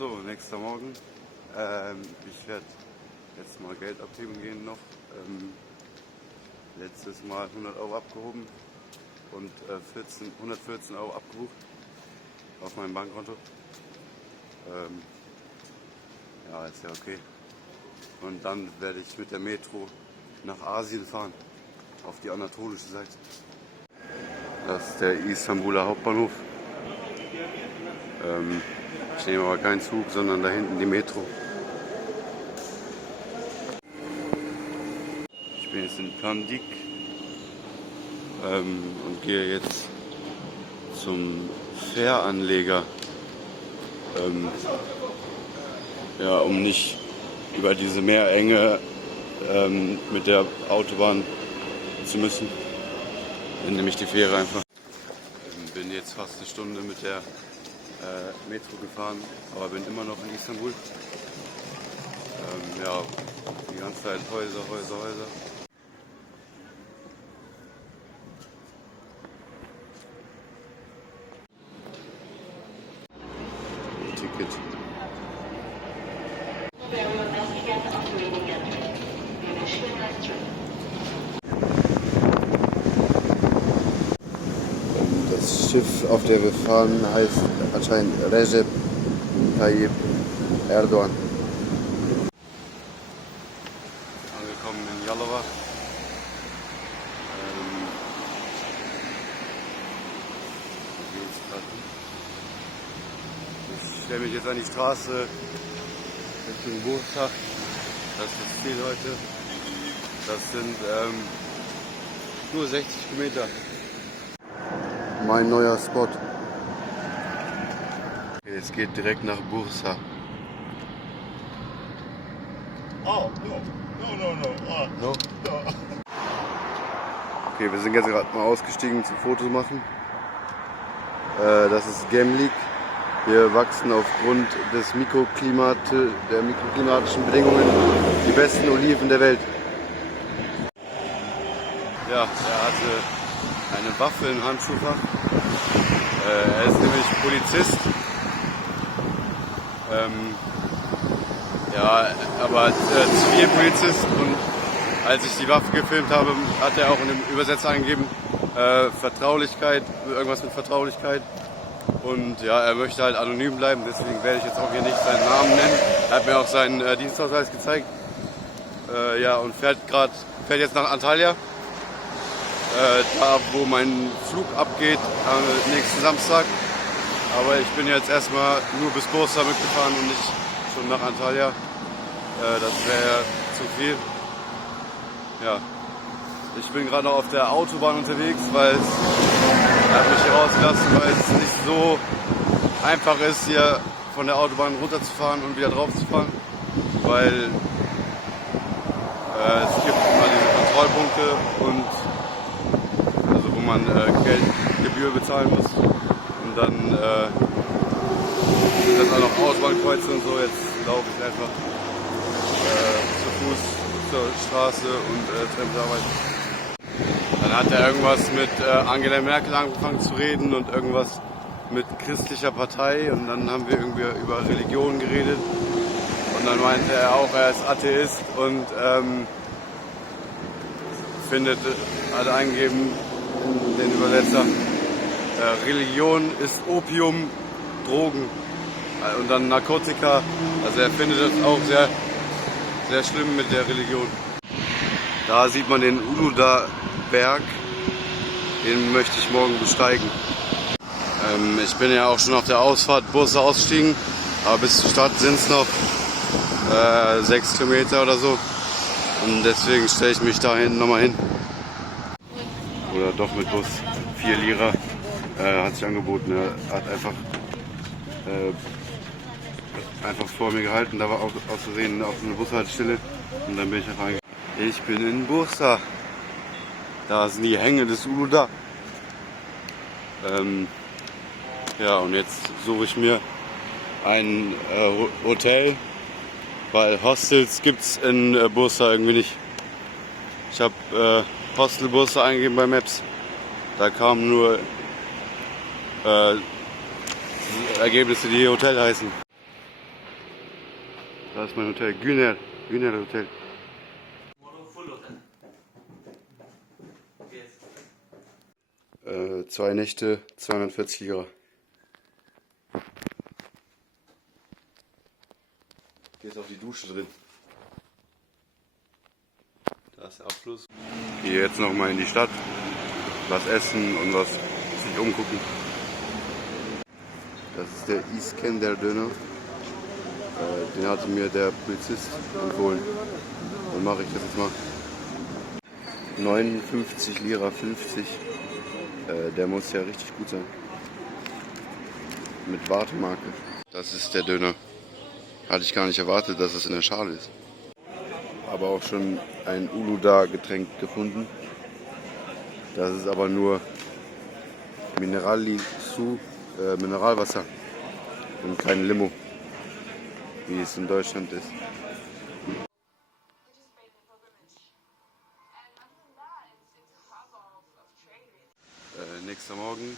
So, nächster Morgen. Ich werde jetzt mal Geld abheben gehen noch. Letztes Mal 100 Euro abgehoben und 114 Euro abgebucht auf meinem Bankkonto. Ja, ist ja okay. Und dann werde ich mit der Metro nach Asien fahren, auf die anatolische Seite. Das ist der Istanbuler Hauptbahnhof. Ich nehme aber keinen Zug, sondern da hinten die Metro. Ich bin jetzt in Pendik und gehe jetzt zum Fähranleger, ja, um nicht über diese Meerenge mit der Autobahn zu müssen. Dann nehme ich die Fähre einfach. Bin jetzt fast eine Stunde mit der Metro gefahren, aber bin immer noch in Istanbul. Ja, die ganze Zeit Häuser. Ticket. Das Schiff, auf der wir fahren, heißt anscheinend Recep Tayyip Erdogan. Angekommen in Yalova. Ich stelle mich jetzt an die Straße Richtung Bursa. Das ist das Ziel heute. Das sind nur 60 Kilometer. Mein neuer Spot. Okay, es geht direkt nach Bursa. Oh, no. No? Okay, wir sind jetzt gerade mal ausgestiegen zum Fotos machen. Das ist Gemlik. Hier wachsen aufgrund der mikroklimatischen Bedingungen die besten Oliven der Welt. Ja, er hatte eine Waffe im Handschuhfach. Er ist nämlich Polizist. Ja, aber Zivilpolizist, und als ich die Waffe gefilmt habe, hat er auch in dem Übersetzer eingegeben, Vertraulichkeit, irgendwas mit Vertraulichkeit. Und ja, er möchte halt anonym bleiben, deswegen werde ich jetzt auch hier nicht seinen Namen nennen. Er hat mir auch seinen Dienstausweis gezeigt. Ja, und fährt jetzt nach Antalya. Da wo mein Flug abgeht am nächsten Samstag. Aber ich bin jetzt erstmal nur bis Bursa mitgefahren und nicht schon nach Antalya. Das wäre zu viel. Ja. Ich bin gerade noch auf der Autobahn unterwegs, weil er hat mich hier rausgelassen, weil es nicht so einfach ist, hier von der Autobahn runterzufahren und wieder drauf zu fahren. Weil es gibt immer diese Kontrollpunkte und wo man Gebühr bezahlen muss, und dann sind das auch noch Ausbahnkreuze und so. Jetzt laufe ich einfach zu Fuß zur Straße und treffe Arbeit. Dann hat er irgendwas mit Angela Merkel angefangen zu reden und irgendwas mit christlicher Partei, und dann haben wir irgendwie über Religion geredet, und dann meinte er auch, er ist Atheist und hat eingegeben, den Übersetzer, Religion ist Opium, Drogen und dann Narkotika. Also er findet es auch sehr, sehr schlimm mit der Religion. Da sieht man den Uludağ-Berg, den möchte ich morgen besteigen. Ich bin ja auch schon auf der Ausfahrt Bursa ausgestiegen, aber bis zur Stadt sind es noch 6 Kilometer oder so, und deswegen stelle ich mich da hinten nochmal hin. Oder doch mit Bus. 4 Lira hat sich angeboten. Er hat einfach vor mir gehalten. Da war auch aus Versehen auf eine Bushaltestelle, und dann bin ich einfach eingegangen. Ich bin in Bursa. Da sind die Hänge des Uludağ. Ja, und jetzt suche ich mir ein Hotel, weil Hostels gibt's in Bursa irgendwie nicht. Ich habe Hostel Bursa eingegeben bei Maps. Da kamen nur Ergebnisse, die Hotel heißen. Da ist mein Hotel, Güner Hotel. 2 Nächte, 240 Lira. Hier ist auch die Dusche drin. Da ist der Abfluss. Hier jetzt noch mal in die Stadt, was essen und was sich umgucken. Das ist der Iskender Döner. Den hatte mir der Polizist empfohlen. Dann mache ich das jetzt mal. 59 Lira 50. Der muss ja richtig gut sein. Mit Wartemarke. Das ist der Döner. Hatte ich gar nicht erwartet, dass es in der Schale ist. Aber auch schon ein Uluda-Getränk gefunden. Das ist aber nur Mineralwasser und kein Limo, wie es in Deutschland ist. Nächster Morgen,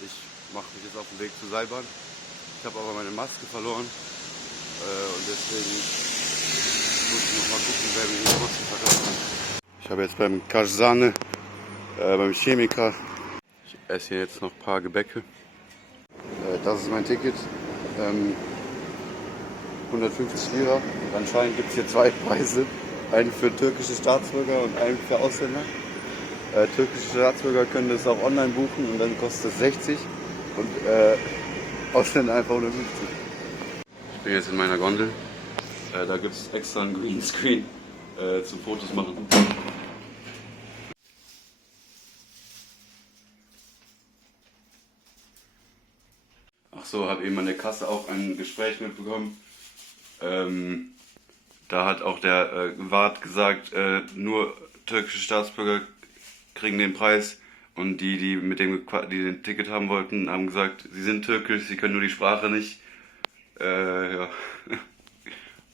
ich mache mich jetzt auf den Weg zur Seilbahn. Ich habe aber meine Maske verloren und deswegen muss ich noch mal gucken, wer mir die Maske verkauft hat. Ich habe jetzt beim Kajsane, beim Chemiker, ich esse hier jetzt noch ein paar Gebäcke. Das ist mein Ticket, 150 Lira. Anscheinend gibt es hier 2 Preise, einen für türkische Staatsbürger und einen für Ausländer. Türkische Staatsbürger können das auch online buchen und dann kostet es 60 und Ausländer einfach 150. Ich bin jetzt in meiner Gondel. Da gibt es extra einen Greenscreen zum Fotos machen. Ach so, habe eben an der Kasse auch ein Gespräch mitbekommen. Da hat auch der Wart gesagt, nur türkische Staatsbürger kriegen den Preis und die den Ticket haben wollten, haben gesagt, sie sind türkisch, sie können nur die Sprache nicht. Ja.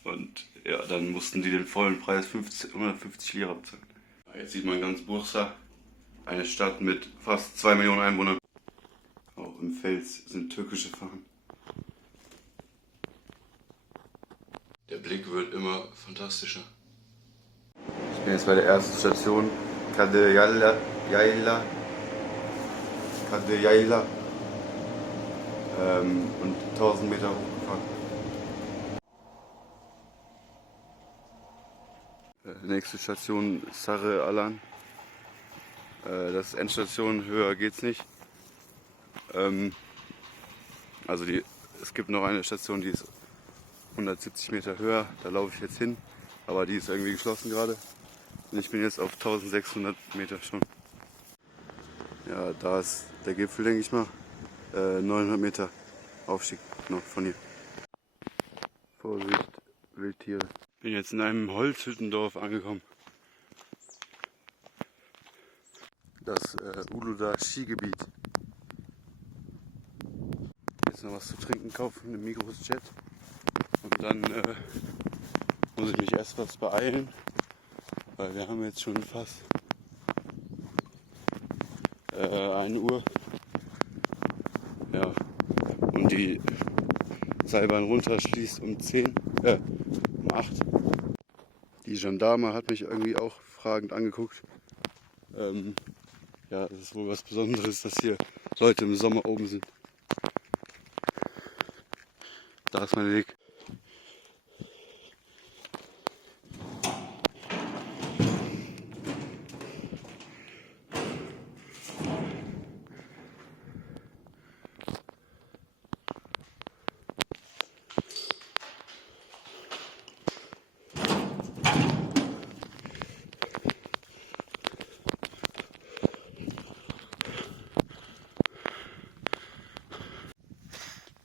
Und ja, dann mussten die den vollen Preis 150 Lira bezahlen. Jetzt sieht man ganz Bursa, eine Stadt mit fast 2 Millionen Einwohnern. Auch im Fels sind türkische Fahnen. Der Blick wird immer fantastischer. Ich bin jetzt bei der ersten Station, Kadir Yayla. Und 1000 Meter hochgefahren. Nächste Station Sarı Alan. Das ist Endstation, höher geht's nicht. Also es gibt noch eine Station, die ist 170 Meter höher, da laufe ich jetzt hin, aber die ist irgendwie geschlossen gerade. Und ich bin jetzt auf 1600 Meter schon. Ja, da ist der Gipfel, denke ich mal. 900 Meter Aufstieg noch von hier. Vorsicht, Wildtiere. Bin jetzt in einem Holzhüttendorf angekommen. Das Uluda Skigebiet. Jetzt noch was zu trinken kaufen im Migros Jet. Und dann muss ich mich erst was beeilen, weil wir haben jetzt schon fast 1 Uhr. Ja, und die Seilbahn runter schließt um 8. Die Gendarme hat mich irgendwie auch fragend angeguckt. Ja, das ist wohl was Besonderes, dass hier Leute im Sommer oben sind. Da ist mein Weg.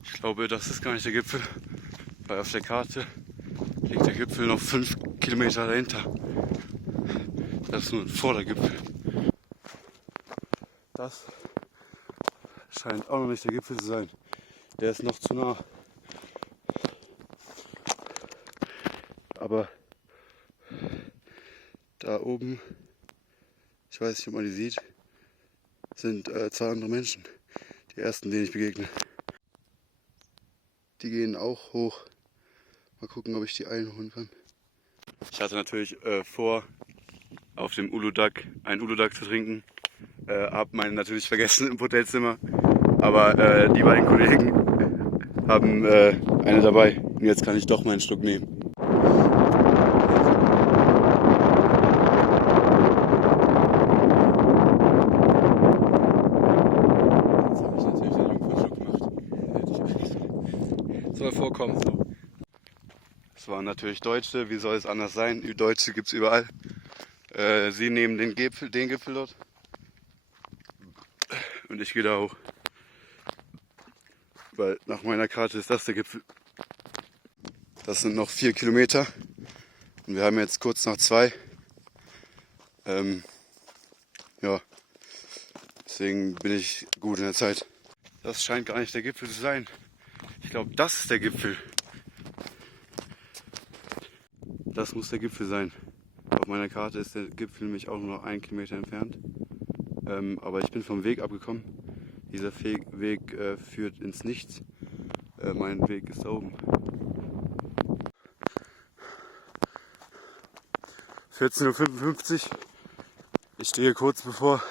Ich glaube, das ist gar nicht der Gipfel, weil auf der Karte liegt der Gipfel noch 5 Kilometer dahinter. Das ist nur ein Vordergipfel. Das scheint auch noch nicht der Gipfel zu sein. Der ist noch zu nah. Aber da oben, ich weiß nicht, ob man die sieht, sind 2 andere Menschen. Die ersten, denen ich begegne. Die gehen auch hoch Mal gucken, ob ich die einholen kann. Ich hatte natürlich vor, auf dem Uludag einen Uludag zu trinken. Hab meinen natürlich vergessen im Hotelzimmer. Aber die beiden Kollegen haben eine dabei. Und jetzt kann ich doch meinen Schluck nehmen. Jetzt habe ich natürlich den Jungfernschluck gemacht. Soll vorkommen. Es waren natürlich Deutsche, wie soll es anders sein? Deutsche gibt es überall. Sie nehmen den Gipfel dort. Und ich gehe da hoch. Weil nach meiner Karte ist das der Gipfel. Das sind noch 4 Kilometer. Und wir haben jetzt kurz nach 2. Ja, deswegen bin ich gut in der Zeit. Das scheint gar nicht der Gipfel zu sein. Ich glaube, das ist der Gipfel. Das muss der Gipfel sein. Auf meiner Karte ist der Gipfel nämlich auch nur noch 1 Kilometer entfernt. Aber ich bin vom Weg abgekommen. Dieser Weg führt ins Nichts. Mein Weg ist da oben. 14:55 Uhr. Ich stehe kurz bevor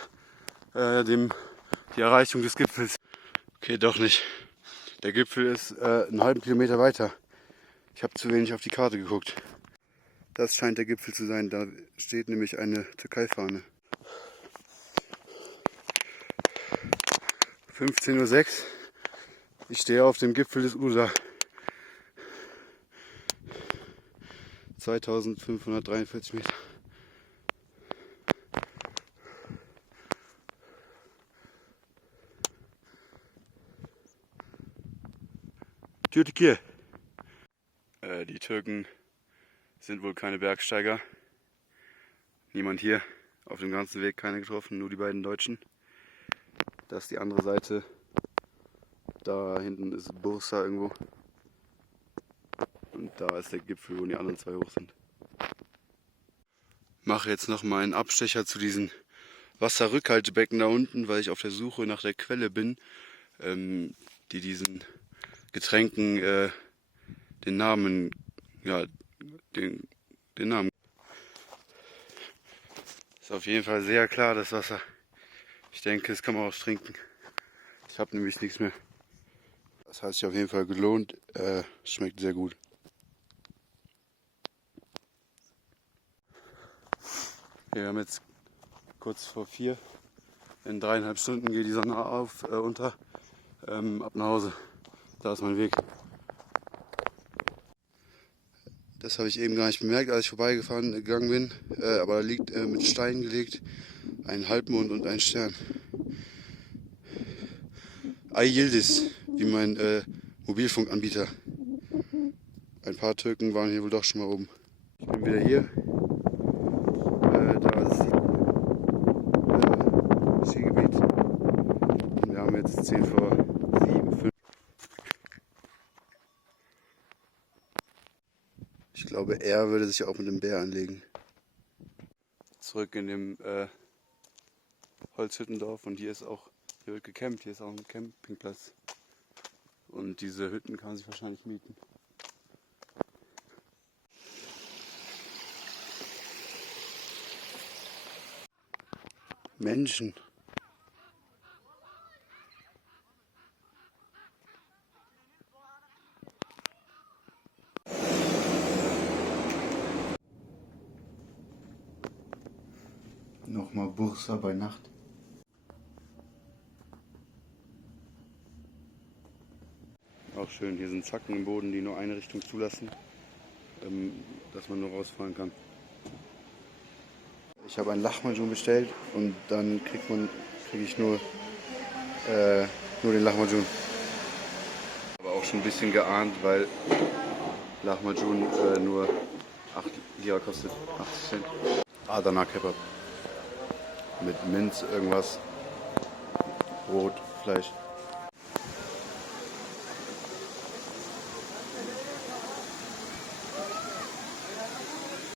die Erreichung des Gipfels. Okay, doch nicht. Der Gipfel ist einen halben Kilometer weiter. Ich habe zu wenig auf die Karte geguckt. Das scheint der Gipfel zu sein. Da steht nämlich eine Türkei-Fahne. 15:06 Uhr. Ich stehe auf dem Gipfel des Uludag. 2543 Meter. Türkei. Die Türken sind wohl keine Bergsteiger. Niemand hier. Auf dem ganzen Weg keine getroffen, nur die beiden Deutschen. Das ist die andere Seite. Da hinten ist Bursa irgendwo. Und da ist der Gipfel, wo die anderen 2 hoch sind. Mache jetzt noch mal einen Abstecher zu diesen Wasserrückhaltebecken da unten, weil ich auf der Suche nach der Quelle bin, die diesen Getränken den Namen, ja, den Namen. Ist auf jeden Fall sehr klar, das Wasser. Ich denke, das kann man auch trinken. Ich habe nämlich nichts mehr. Das hat sich auf jeden Fall gelohnt. Schmeckt sehr gut. Wir haben jetzt kurz vor 4. In 3,5 Stunden geht die Sonne unter. Ab nach Hause. Da ist mein Weg. Das habe ich eben gar nicht bemerkt, als ich gegangen bin. Aber da liegt mit Steinen gelegt ein Halbmond und ein Stern. Ay Yıldız, wie mein Mobilfunkanbieter. Ein paar Türken waren hier wohl doch schon mal oben. Ich bin wieder hier. Da ist das Skigebiet. Wir haben jetzt 5:10. Ich glaube, er würde sich auch mit dem Bär anlegen. Zurück in dem Holzhüttendorf und hier wird gecampt, hier ist auch ein Campingplatz. Und diese Hütten kann man sich wahrscheinlich mieten. Menschen. Nochmal Bursa bei Nacht. Auch schön, hier sind Zacken im Boden, die nur eine Richtung zulassen, dass man nur rausfahren kann. Ich habe ein Lahmacun bestellt und dann kriege ich nur den Lahmacun. Aber auch schon ein bisschen geahnt, weil Lahmacun nur 8 Lira kostet, 80 Cent. Adana Kebab. Mit Minz, irgendwas, Brot, Fleisch.